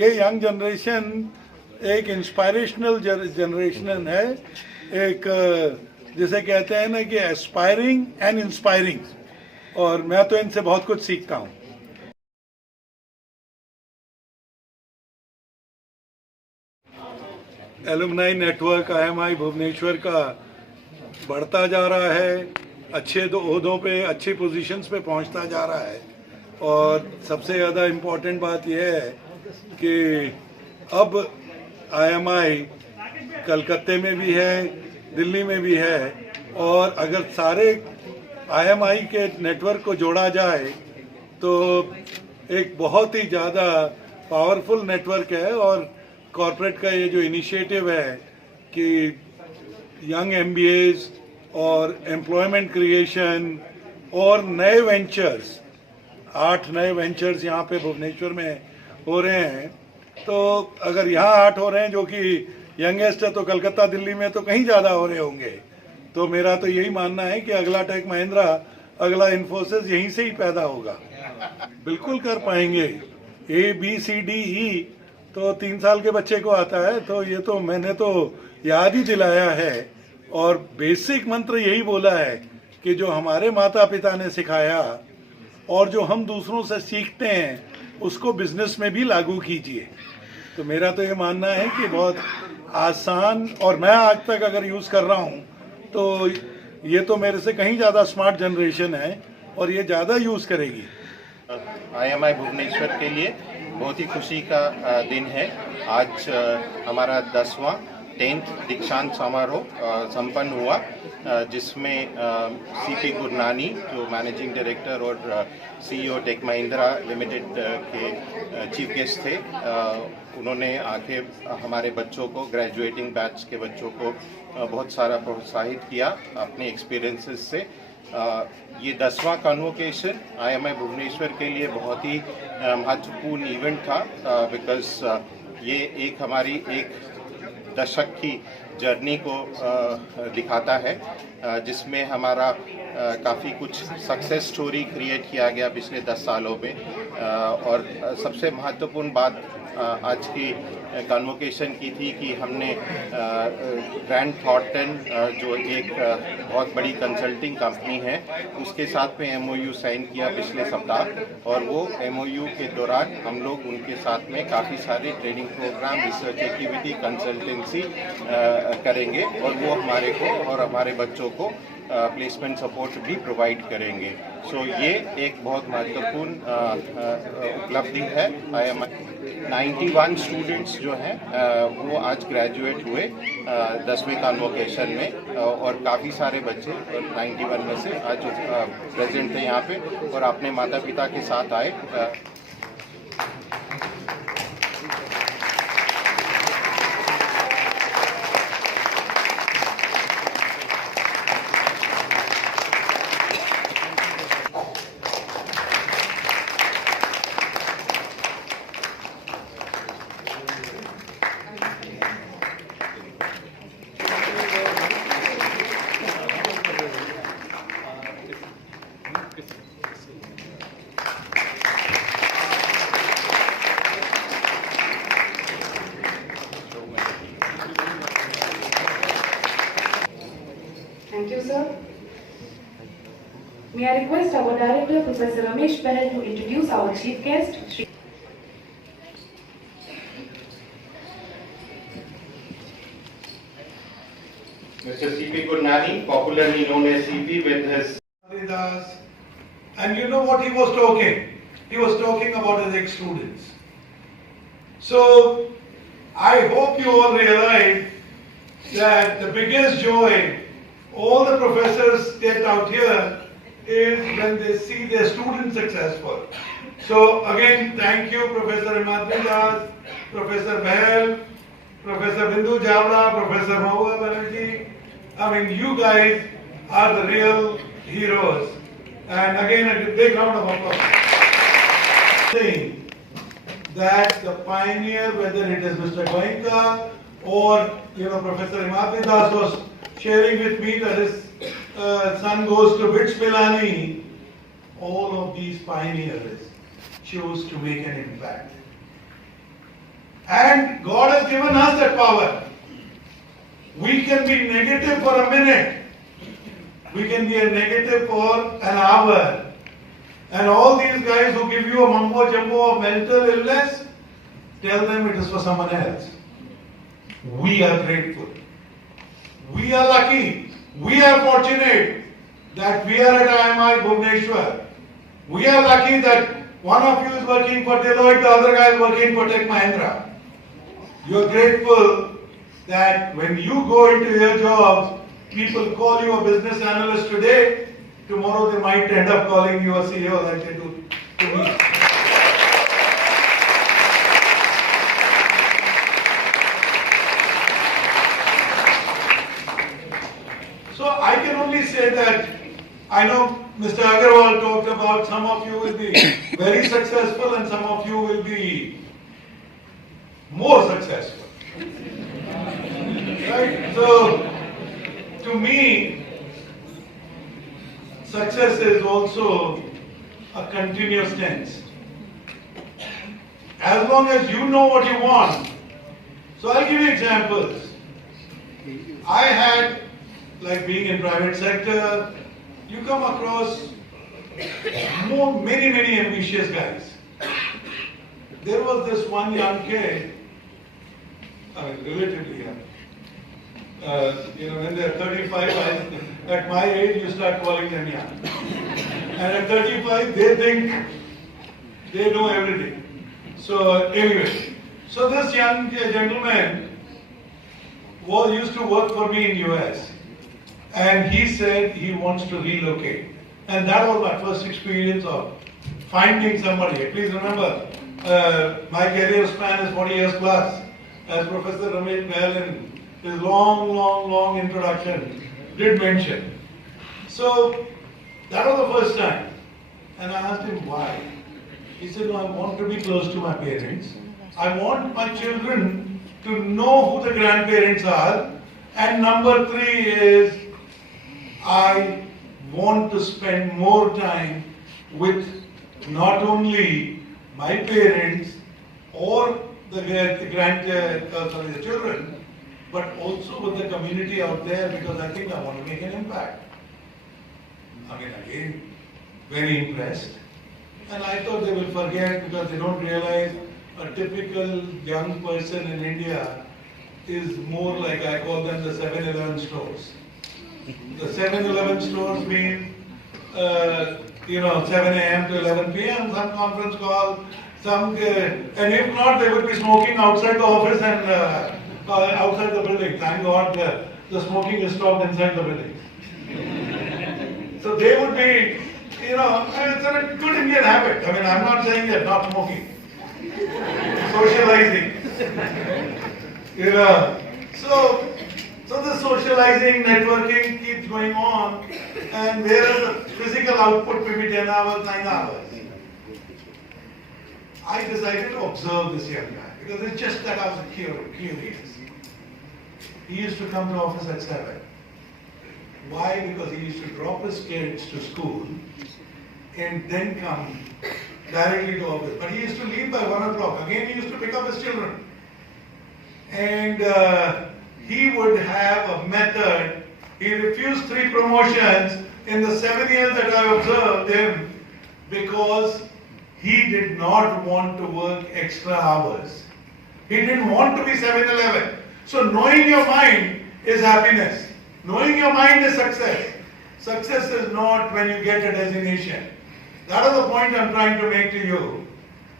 ये young generation एक inspirational generation है, एक जिसे कहते हैं ना कि एस्पायरिंग एंड इंस्पायरिंग, और मैं तो इनसे बहुत कुछ सीखता हूँ। एलुमनाई नेटवर्क IMI भुवनेश्वर का बढ़ता जा रहा है, अच्छे ओहदों पे, अच्छी पोजीशंस पे पहुंचता जा रहा है। और सबसे ज़्यादा इम्पोर्टेंट बात यह है कि अब IMI कलकत्ते में भी है, दिल्ली में भी है, और अगर सारे IMI के नेटवर्क को जोड़ा जाए तो एक बहुत ही ज़्यादा पावरफुल नेटवर्क है। और कॉरपोरेट का ये जो इनिशिएटिव है कि यंग MBAs और एम्प्लॉयमेंट क्रिएशन और नए वेंचर्स, 8 नए वेंचर्स यहाँ पे भुवनेश्वर में हो रहे हैं। तो अगर यहाँ 8 हो रहे हैं जो कि यंगेस्ट है, तो कलकत्ता दिल्ली में तो कहीं ज़्यादा हो रहे होंगे। तो मेरा तो यही मानना है कि अगला टेक महिंद्रा, अगला इन्फोसिस यहीं से ही पैदा होगा। बिल्कुल कर पाएंगे। ABCDE तो 3 साल के बच्चे को आता है, तो ये तो मैंने तो याद ही दिलाया है। और बेसिक मंत्र यही बोला है कि जो हमारे माता पिता ने सिखाया और जो हम दूसरों से सीखते हैं उसको बिजनेस में भी लागू कीजिए। तो मेरा तो ये मानना है कि बहुत आसान, और मैं आज तक अगर यूज़ कर रहा हूँ तो ये तो मेरे से कहीं ज़्यादा स्मार्ट जनरेशन है और ये ज़्यादा यूज़ करेगी। IMI भुवनेश्वर के लिए बहुत ही खुशी का दिन है। आज हमारा 10वां दीक्षांत समारोह संपन्न हुआ, जिसमें CP गुरनानी जो मैनेजिंग डायरेक्टर और CEO टेक महिंद्रा लिमिटेड के चीफ गेस्ट थे, उन्होंने आके हमारे बच्चों को, ग्रेजुएटिंग बैच के बच्चों को बहुत सारा प्रोत्साहित किया अपने एक्सपीरियंसेस से। ये 10वां कन्वोकेशन IMI भुवनेश्वर के लिए बहुत ही महत्वपूर्ण इवेंट था, बिकॉज ये एक हमारी एक दशक की जर्नी को दिखाता है, जिसमें हमारा काफ़ी कुछ सक्सेस स्टोरी क्रिएट किया गया पिछले 10 सालों में। और सबसे महत्वपूर्ण बात आज की कन्वोकेशन की थी कि हमने ग्रैंड थॉर्टन जो एक बहुत बड़ी कंसल्टिंग कंपनी है, उसके साथ में MOU साइन किया पिछले सप्ताह। और वो MOU के दौरान हम लोग उनके साथ में काफ़ी सारे training program, research activity, consultancy करेंगे, और वो हमारे को और हमारे बच्चों को प्लेसमेंट सपोर्ट भी प्रोवाइड करेंगे। सो ये एक बहुत महत्वपूर्ण उपलब्धि है। IMI 91 स्टूडेंट्स जो हैं वो आज ग्रेजुएट हुए 10वें कन्वोकेशन में, और काफ़ी सारे बच्चे 91 में से आज प्रेजेंट थे यहाँ पे और अपने माता पिता के साथ आए। Thank you, sir. May I request our director, Professor Ramesh Pahal, to introduce our chief guest, Shri. Mr. CP Gurnani, popularly known as CP, with his... And you know what he was talking? He was talking about his ex-students. So, I hope you all realize that the biggest joy all the professors get out here is when they see their students successful. So again, thank you Professor Himadri Das, Professor Bahal, Professor Bindu Javla, Professor Mahua Banerjee. I mean, you guys are the real heroes. And again, a big round of applause. Saying that the pioneer, whether it is Mr. Goenka or Professor Himadri Das was sharing with me that his son goes to BITS Pilani, all of these pioneers chose to make an impact. And God has given us that power. We can be negative for a minute. We can be a negative for an hour. And all these guys who give you a mumbo jumbo of mental illness, tell them it is for someone else. We are grateful. We are lucky. We are fortunate that we are at IMI Bhubaneswar. We are lucky that one of you is working for Deloitte, the other guy is working for Tech Mahindra. You are grateful that when you go into your jobs, people call you a business analyst today, tomorrow they might end up calling you a CEO like they do to me. So I can only say that I know Mr. Agarwal talked about some of you will be very successful and some of you will be more successful. Right? So, to me, success is also a continuous tense. As long as you know what you want. So I'll give you examples. I had, like being in private sector, you come across many ambitious guys. There was this one young kid, relatively young. When they're 35, at my age, you start calling them young. And at 35, they think they know everything. So anyway, so this young gentleman used to work for me in US. And he said he wants to relocate. And that was my first experience of finding somebody. Please remember, my career span is 40 years plus. As Professor Ramesh Behal in his long introduction did mention. So that was the first time. And I asked him why. He said, no, I want to be close to my parents. I want my children to know who the grandparents are. And number 3 is, I want to spend more time with not only my parents or the children, but also with the community out there, because I think I want to make an impact. Again, very impressed. And I thought they will forget because they don't realize a typical young person in India is more like, I call them the 7-Eleven stores. The 7-Eleven stores mean, 7 a.m. to 11 p.m., some conference call, and if not, they would be smoking outside the office and outside the building. Thank God the smoking is stopped inside the building. So they would be, it's a good Indian habit. I'm not saying they're not smoking. Socializing. So the socializing, networking keeps going on, and whereas the physical output may be 10 hours, 9 hours. I decided to observe this young guy, because it's just that I was curious. He used to come to office at 7. Why? Because he used to drop his kids to school and then come directly to office. But he used to leave by 1 o'clock. Again, he used to pick up his children. And he would have a method. He refused 3 promotions in the 7 years that I observed him because he did not want to work extra hours. He didn't want to be 7-Eleven. So knowing your mind is happiness. Knowing your mind is success. Success is not when you get a designation. That is the point I'm trying to make to you.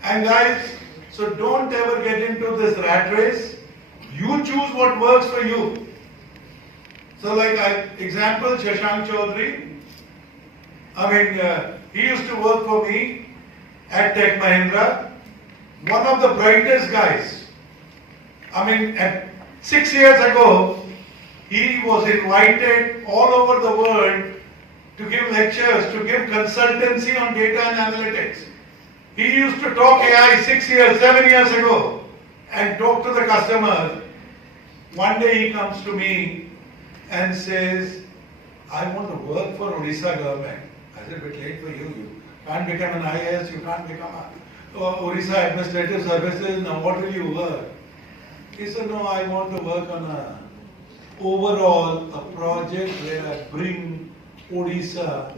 And guys, so don't ever get into this rat race. You choose what works for you. So example, Shashank Chaudhary. He used to work for me at Tech Mahindra. One of the brightest guys. At 6 years ago, he was invited all over the world to give lectures, to give consultancy on data and analytics. He used to talk AI 7 years ago and talk to the customers. One day he comes to me and says, I want to work for Odisha government. I said, but late for you. You can't become an IAS, you can't become a... Orissa Administrative Services. Now what will you work? He said, no, I want to work on a project where I bring Odisha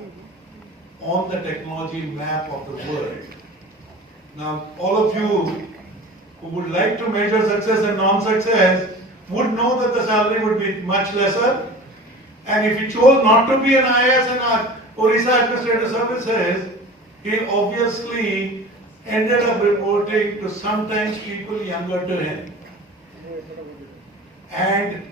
on the technology map of the world. Now, all of you who would like to measure success and non-success would know that the salary would be much lesser. And if he chose not to be an IAS and Orissa Administrative Services, he obviously ended up reporting to sometimes people younger to him. And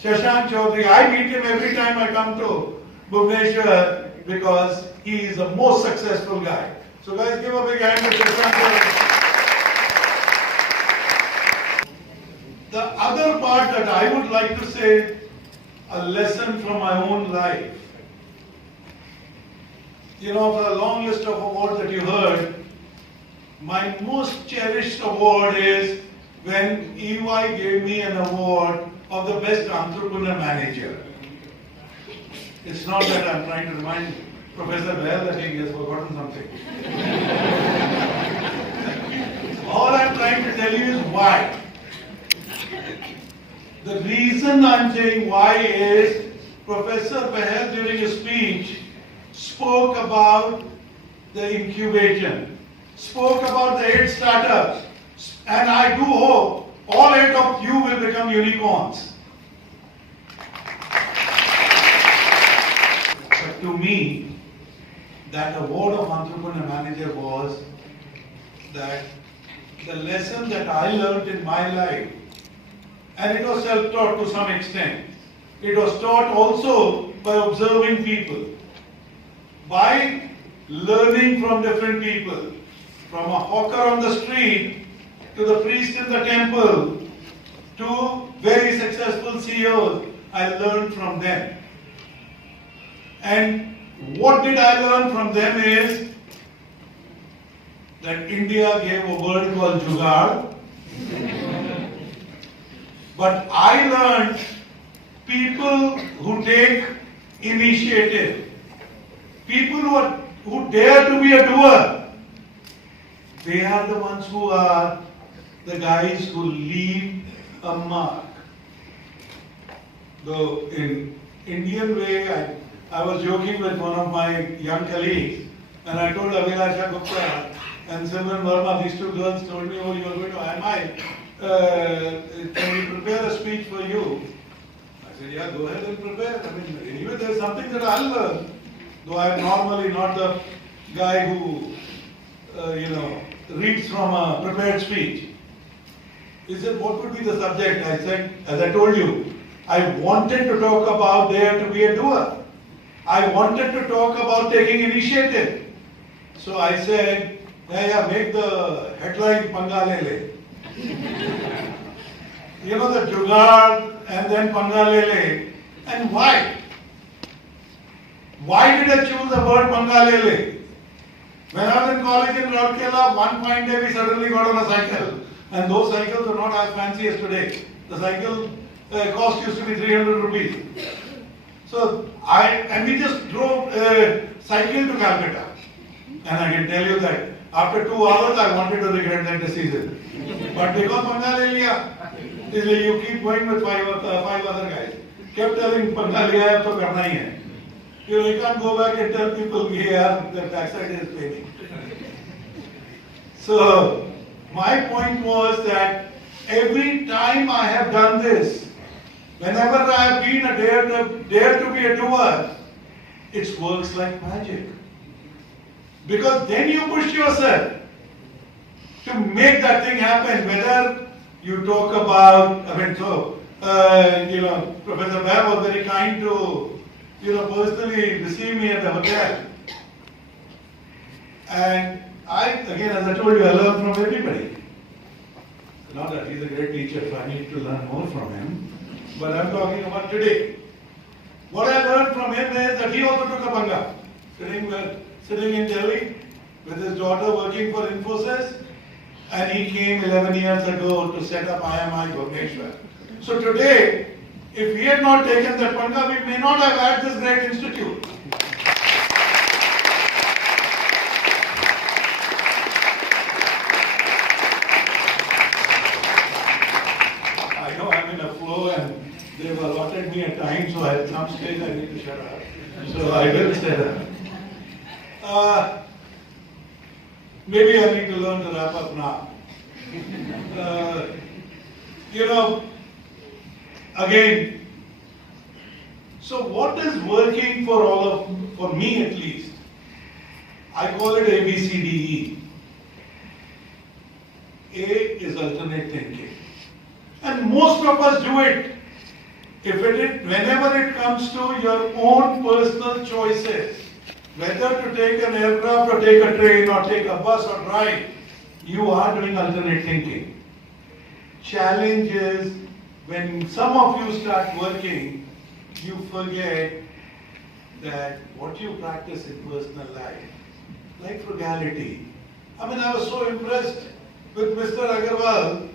Shashank Chaudhary, I meet him every time I come to Bhubaneswar because he is the most successful guy. So guys, give a big hand to Shashank Chaudhary. The other part that I would like to say, a lesson from my own life. You know, for a long list of awards that you heard, my most cherished award is when EY gave me an award of the best entrepreneur manager. It's not that I'm trying to remind Professor Bahl that he has forgotten something. All I'm trying to tell you is why. The reason I'm saying why is Professor Bahl during his speech spoke about the incubation, spoke about the 8 startups, and I do hope all 8 of you will become unicorns. But to me, that award of entrepreneur manager was that the lesson that I learned in my life, and it was self-taught to some extent. It was taught also by observing people, by learning from different people, from a hawker on the street to the priest in the temple to very successful CEOs. I learned from them. And what did I learn from them is that India gave a word called Jugaad. But I learned people who take initiative, people who dare to be a doer, they are the ones who are the guys who leave a mark. Though in Indian way, I was joking with one of my young colleagues, and I told Abhilasha Gupta and Simran Verma, these 2 girls told me, oh, you are going to IMI. Can we prepare a speech for you? I said, yeah, go ahead and prepare. I mean, anyway, there's something that I'll learn. Though I'm normally not the guy who, reads from a prepared speech. He said, what would be the subject? I said, as I told you, I wanted to talk about dare to be a doer. I wanted to talk about taking initiative. So I said, yeah, make the headline Pangalele. You know, the Jugaad and then Pangalele. And why? Why did I choose the word Pangalele? When I was in college in Rourkela, one fine day we suddenly got on a cycle. And those cycles are not as fancy as today. The cycle cost used to be 300 rupees. So we just drove cycle to Calcutta. And I can tell you that after 2 hours I wanted to regret that decision. But because Pangalele, you keep going with 5 other guys. Kept telling Pangalele, to karna hi hai. You can't go back and tell people, yeah, the backside is paying. So, my point was that every time I have done this, whenever I have been a dare to be a doer, it works like magic. Because then you push yourself to make that thing happen, whether you talk about, Professor Bahl was very kind to, personally receive me at the hotel. And again, as I told you, I learn from everybody. Not that he's a great teacher, so I need to learn more from him. But I'm talking about today. What I learned from him is that he also took a panga. Sitting in Delhi with his daughter working for Infosys, and he came 11 years ago to set up IMI Bhubaneswar. So today, if he had not taken that panga, we may not have had this great institute. me at times, so at some stage I need to shut up. So I will shut up. Maybe I need to learn to wrap up now. You know, again, so what is working for me at least? I call it A, B, C, D, E. A is alternate thinking. And most of us do it. Whenever it comes to your own personal choices, whether to take an aircraft or take a train or take a bus or drive, you are doing alternate thinking. Challenge is when some of you start working, you forget that what you practice in personal life, like frugality. I mean, I was so impressed with Mr. Agarwal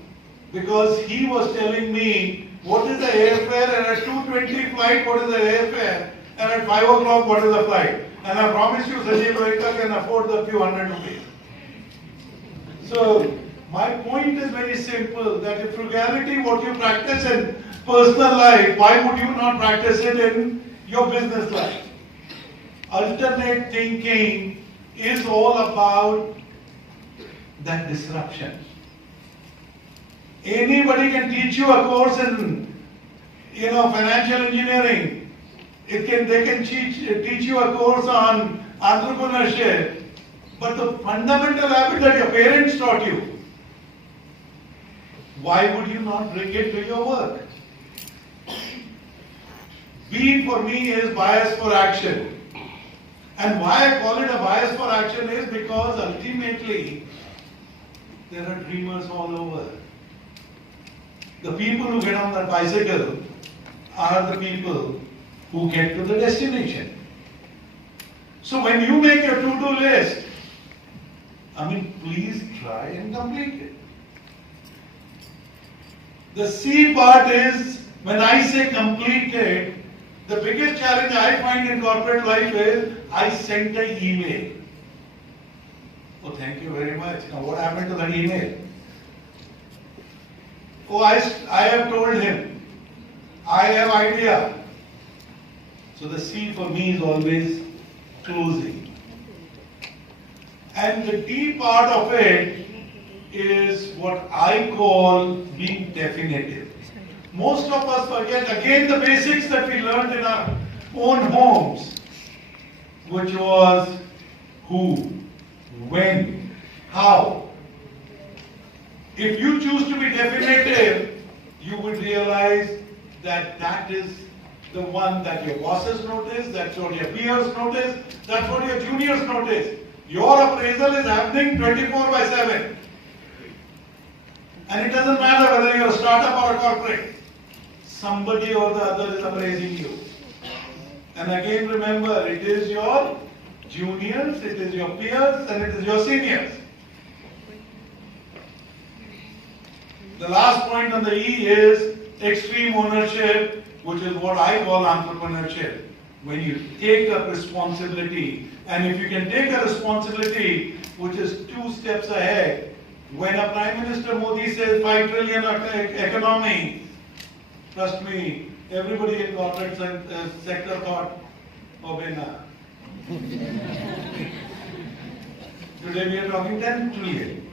because he was telling me what is the airfare and at 2:20 flight what is the airfare and at 5 o'clock what is the flight. And I promise you Sanjeev Loika can afford the few hundred rupees. So my point is very simple, that if frugality what you practice in personal life, why would you not practice it in your business life? Alternate thinking is all about that disruption. Anybody can teach you a course in financial engineering. They can teach you a course on entrepreneurship, but the fundamental habit that your parents taught you, why would you not bring it to your work? B for me is bias for action. And why I call it a bias for action is because ultimately there are dreamers all over. The people who get on that bicycle are the people who get to the destination. So when you make your to-do list, please try and complete it. The C part is, when I say complete it, the biggest challenge I find in corporate life is, I sent an email. Oh, thank you very much. Now what happened to that email? Oh, I have told him. I have idea. So the C for me is always closing. And the D part of it is what I call being definitive. Most of us forget again the basics that we learned in our own homes, which was who, when, how. If you choose to be definitive, you would realize that that is the one that your bosses notice, that's what your peers notice, that's what your juniors notice. Your appraisal is happening 24/7. And it doesn't matter whether you're a startup or a corporate. Somebody or the other is appraising you. And again remember, it is your juniors, it is your peers, and it is your seniors. The last point on the E is extreme ownership, which is what I call entrepreneurship. When you take up responsibility, and if you can take a responsibility which is 2 steps ahead, when a Prime Minister Modi says 5 trillion economy, trust me, everybody in corporate sector thought, oh Bena. Today we are talking 10 trillion.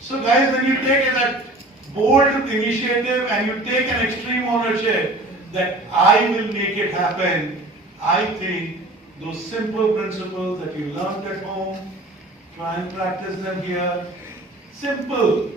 So guys, when you take that bold initiative and you take an extreme ownership that I will make it happen, I think those simple principles that you learned at home, try and practice them here. Simple.